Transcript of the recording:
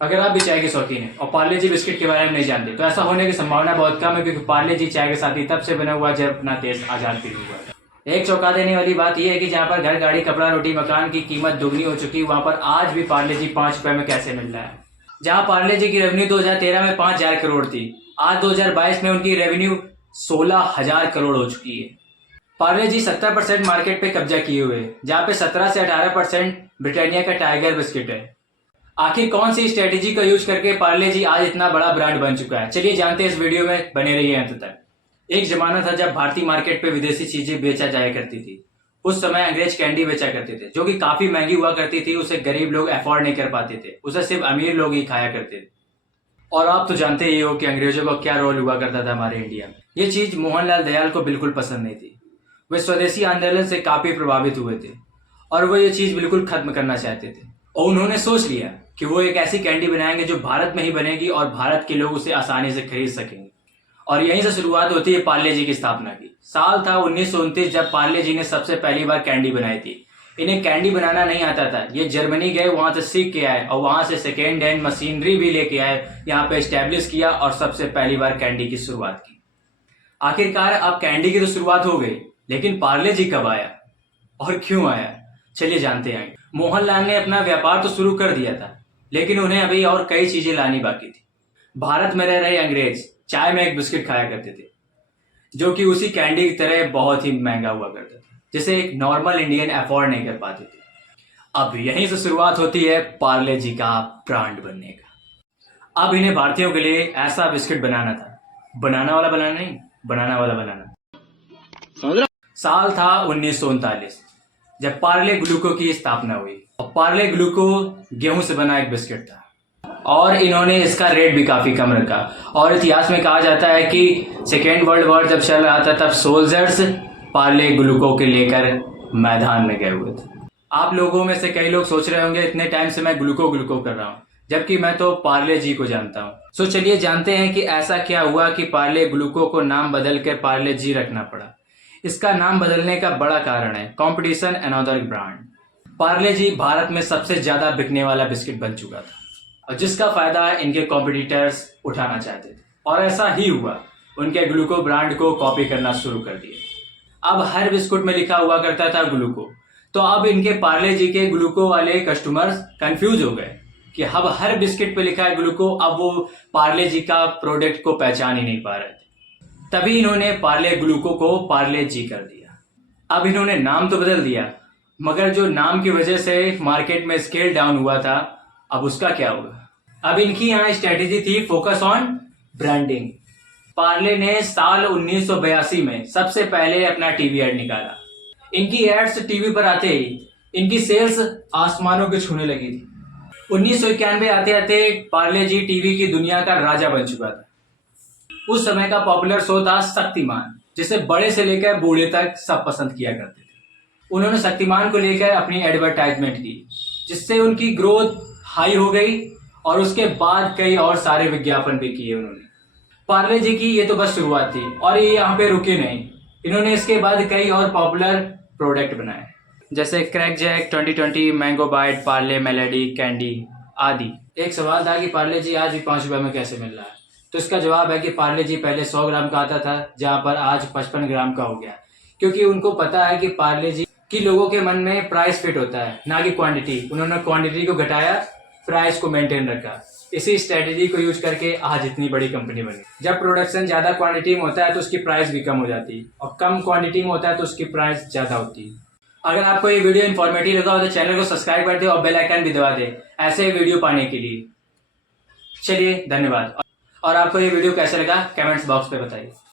अगर आप भी चाय के शौकीन हैं और पार्ले जी बिस्किट के बारे में नहीं जानते तो ऐसा होने की संभावना बहुत कम है, क्योंकि पार्ले जी चाय के साथ ही तब से बना हुआ जब अपना देश आजाद भी हुआ है। एक चौंका देने वाली बात यह है कि जहां पर घर, गाड़ी, कपड़ा, रोटी, मकान की कीमत दुगनी हो चुकी है, वहां पर आज भी पार्ले जी 5 रुपए में कैसे मिल रहा है। जहां पार्ले जी की रेवेन्यू 2013 में 5,000 करोड़ थी, आज 2022 में उनकी रेवेन्यू 16,000 करोड़ हो चुकी है। पार्ले जी 70% मार्केट पे कब्जा किए हुए हैं, जहां पे 17 से 18% ब्रिटानिया का टाइगर बिस्किट है। आखिर कौन सी स्ट्रेटेजी का यूज करके पार्ले जी आज इतना बड़ा ब्रांड बन चुका है, चलिए जानते हैं, इस वीडियो में बने रहिए अंत तक। एक जमाना था जब भारतीय मार्केट पे विदेशी चीजें बेचा जाया करती थी। उस समय अंग्रेज कैंडी बेचा करते थे, जो कि काफी महंगी हुआ करती थी। उसे गरीब लोग अफोर्ड नहीं कर पाते थे, उसे सिर्फ अमीर लोग ही खाया करते थे। और आप तो जानते ही हो कि अंग्रेजों का क्या रोल हुआ करता था हमारे इंडिया में। ये चीज मोहनलाल दयाल को बिल्कुल पसंद नहीं थी। वे स्वदेशी आंदोलन से काफी प्रभावित हुए थे और वो ये चीज बिल्कुल खत्म करना चाहते थे। और उन्होंने सोच लिया कि वो एक ऐसी कैंडी बनाएंगे जो भारत में ही बनेगी और भारत के लोग उसे आसानी से खरीद सकेंगे। और यहीं से शुरुआत होती है पार्ले जी की स्थापना की। साल था 1929 जब पार्ले जी ने सबसे पहली बार कैंडी बनाई थी। इन्हें कैंडी बनाना नहीं आता था, ये जर्मनी गए, वहां से सीख के आए और वहां से सेकेंड हैंड मशीनरी भी लेके आए, यहाँ पे स्टैब्लिश किया और सबसे पहली बार कैंडी की शुरुआत की। आखिरकार अब कैंडी की तो शुरुआत हो गई, लेकिन पार्ले जी कब आया और क्यों आया, चलिए जानते हैं। मोहनलाल ने अपना व्यापार तो शुरू कर दिया था, लेकिन उन्हें अभी और कई चीजें लानी बाकी थी। भारत में रह रहे अंग्रेज चाय में एक बिस्किट खाया करते थे, जो कि उसी कैंडी की तरह बहुत ही महंगा हुआ करता था, जिसे एक नॉर्मल इंडियन अफोर्ड नहीं कर पाते थे। अब यहीं से शुरुआत होती है पार्ले जी का ब्रांड बनने का। अब इन्हें भारतीयों के लिए ऐसा बिस्किट बनाना था, बनाना वाला बनाना नहीं, बनाना वाला बनाना। साल था 1939 जब पार्ले ग्लूको की स्थापना हुई। और पार्ले ग्लूको गेहूं से बना एक बिस्किट था और इन्होंने इसका रेट भी काफी कम रखा। और इतिहास में कहा जाता है कि सेकेंड वर्ल्ड वॉर जब चल रहा था तब सोल्जर्स पार्ले ग्लूको के लेकर मैदान में गए हुए थे। आप लोगों में से कई लोग सोच रहे होंगे इतने टाइम से मैं ग्लूको ग्लूको कर रहा हूँ, जबकि मैं तो पार्ले जी को जानता हूँ। सो चलिए जानते हैं कि ऐसा क्या हुआ कि पार्ले ग्लूको को नाम बदल कर पार्ले जी रखना पड़ा। इसका नाम बदलने का बड़ा कारण है कंपटीशन अनदर ब्रांड। पार्ले जी भारत में सबसे ज्यादा बिकने वाला बिस्किट बन चुका था और जिसका फायदा इनके कॉम्पिटिटर्स उठाना चाहते थे। और ऐसा ही हुआ, उनके ग्लूको ब्रांड को कॉपी करना शुरू कर दिया। अब हर बिस्कुट में लिखा हुआ करता था ग्लूको, तो अब इनके पार्ले जी के ग्लूको वाले कस्टमर्स कंफ्यूज हो गए कि अब हर बिस्किट पे लिखा है ग्लूको। अब वो पार्ले जी का प्रोडक्ट को पहचान ही नहीं पा रहे थे। तभी इन्होंने पार्ले ग्लूको को पार्ले जी कर दिया। अब इन्होंने नाम तो बदल दिया, मगर जो नाम की वजह से मार्केट में स्केल डाउन हुआ था, अब उसका क्या होगा। अब इनकी यहाँ स्ट्रेटेजी थी फोकस ऑन ब्रांडिंग। पार्ले ने साल 1982 में सबसे पहले अपना टीवी एड निकाला। इनकी एड्स टीवी पर आते ही इनकी सेल्स आसमानों के छूने लगी थी। 1991 आते आते पार्ले जी टीवी की दुनिया का राजा बन चुका था। उस समय का पॉपुलर शो था शक्तिमान, जिसे बड़े से लेकर बूढ़े तक सब पसंद किया करते थे। उन्होंने शक्तिमान को लेकर अपनी एडवर्टाइजमेंट की, जिससे उनकी ग्रोथ हाई हो गई और उसके बाद कई और सारे विज्ञापन भी किए उन्होंने। पार्ले जी की ये तो बस शुरुआत थी और ये यहाँ पे रुके नहीं। इन्होंने इसके बाद कई और पॉपुलर प्रोडक्ट बनाए, जैसे Krackjack, 2020, Mango Bite, Parle Melody candy आदि। एक सवाल था कि पार्ले जी आज भी 5 रुपए में कैसे मिल रहा है, तो इसका जवाब है कि पार्ले जी पहले 100 ग्राम का आता था, जहां पर आज 55 ग्राम का हो गया। क्योंकि उनको पता है कि पार्ले जी की लोगों के मन में प्राइस फिट होता है, ना कि क्वांटिटी। उन्होंने क्वांटिटी को घटाया, प्राइस को मेंटेन रखा। इसी स्ट्रेटेजी को यूज करके आज इतनी बड़ी कंपनी बनी। जब प्रोडक्शन ज्यादा क्वांटिटी में होता है तो उसकी प्राइस भी कम हो जाती है, और कम क्वांटिटी में होता है तो उसकी प्राइस ज्यादा होती है। अगर आपको ये वीडियो इन्फॉर्मेटिव लगा हो तो चैनल को सब्सक्राइब कर दे और बेल आइकन भी दबा दे ऐसे वीडियो पाने के लिए। चलिए धन्यवाद। और आपको ये वीडियो कैसा लगा कमेंट्स बॉक्स पे बताइए।